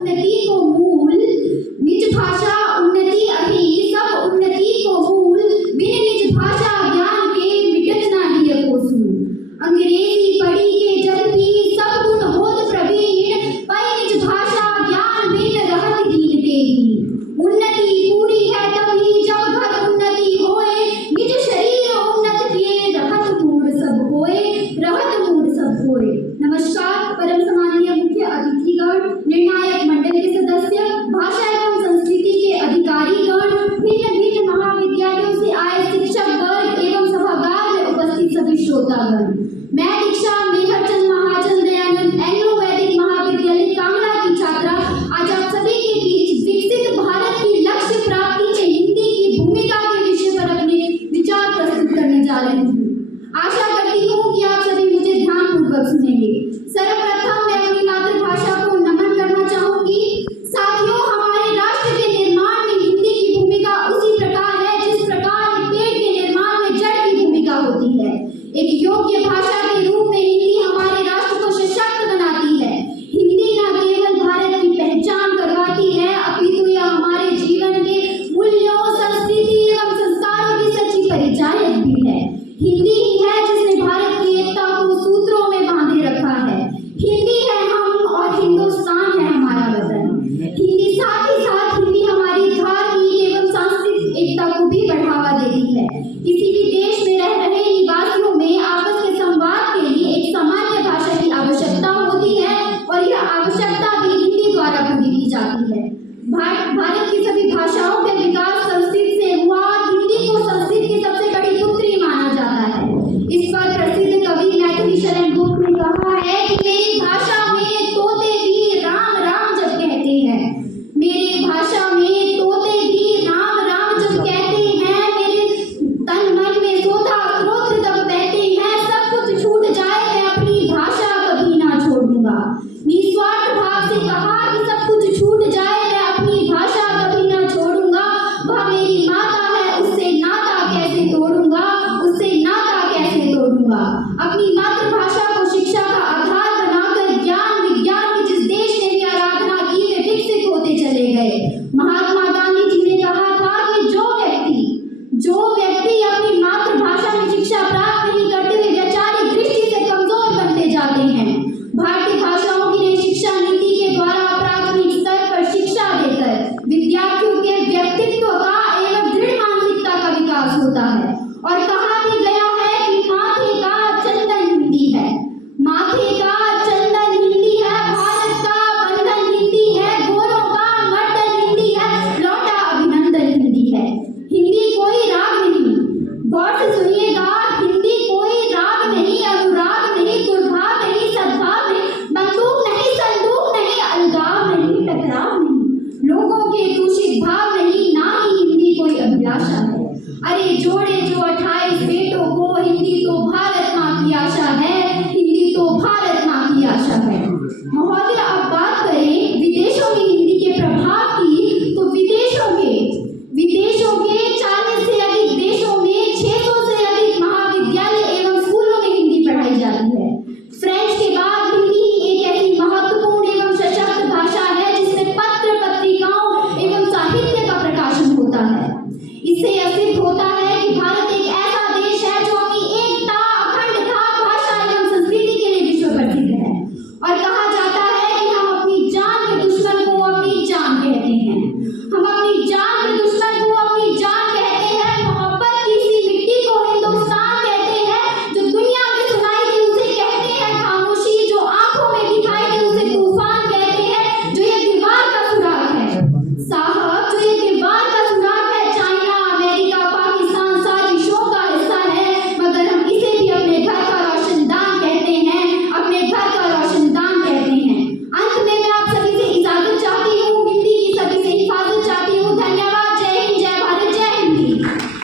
उन्नति को मूल निज भाषा उन्नति अहि सब उन्नति को मूल बिन निज भाषा ज्ञान के मिटत ना हिय कोसू। अंग्रेजी पढ़ी के जन भी सब गुण होत प्रवीण पै निज भाषा ज्ञान बिन रहत हीन देही। उन्नति पूरी है तभी जब घर उन्नति होए निज शरीर उन्नत किए रहत मूढ़ सब होए नमस्कार। परम सम्माननीय मुख्य अतिथिगण, निर्णायक मंडल के सदस्य, भाषा एवं संस्कृति के अधिकारीगण, भिन्न भिन्न महाविद्यालयों से आए शिक्षक वर्ग एवं सभागार में उपस्थित सभी श्रोतागण, मैं दीक्षा मेहरचंद महाजन दयानंद एंग्लो वैदिक महाविद्यालय कांगड़ा की छात्रा आज आप सभी के बीच विकसित भारत की लक्ष्य प्राप्ति में हिंदी की भूमिका के विषय पर अपने विचार प्रस्तुत करने जा रही हूँ। आशा करती हूँ कि आप सभी मुझे ध्यानपूर्वक सुनेंगे। सर्वप्रथम मैं अपनी मातृभाषा को नमन करना चाहूंगी। साथियों, हमारे राष्ट्र के निर्माण में हिंदी की भूमिका उसी प्रकार है जिस प्रकार एक पेड़ के निर्माण में जड़ की भूमिका होती है। एक योग्य भाषा के रूप में हिंदी हमारे राष्ट्र को सशक्त बनाती है। हिंदी न केवल भारत की पहचान करवाती है अपितु यह हमारे जीवन के मूल्यों, संस्कृति एवं संस्कारों की सच्ची परिचायक भी है। हिंदी ही है जिसने भारत की एकता को सूत्रों में बांधे रखा है। हिंदी है हम और हिंदुस्तान है हमारा वतन। हिंदी साथ ही साथ हिंदी हमारी धार्मिक एवं सांस्कृतिक एकता को भी बढ़ावा देती है। किसी भी देश में रह रहे निवासियों में आपस के संवाद के लिए एक सामान्य भाषा की आवश्यकता होती है और यह आवश्यकता भी हिंदी द्वारा पूरी की जाती है। भारत की सभी भाषाओं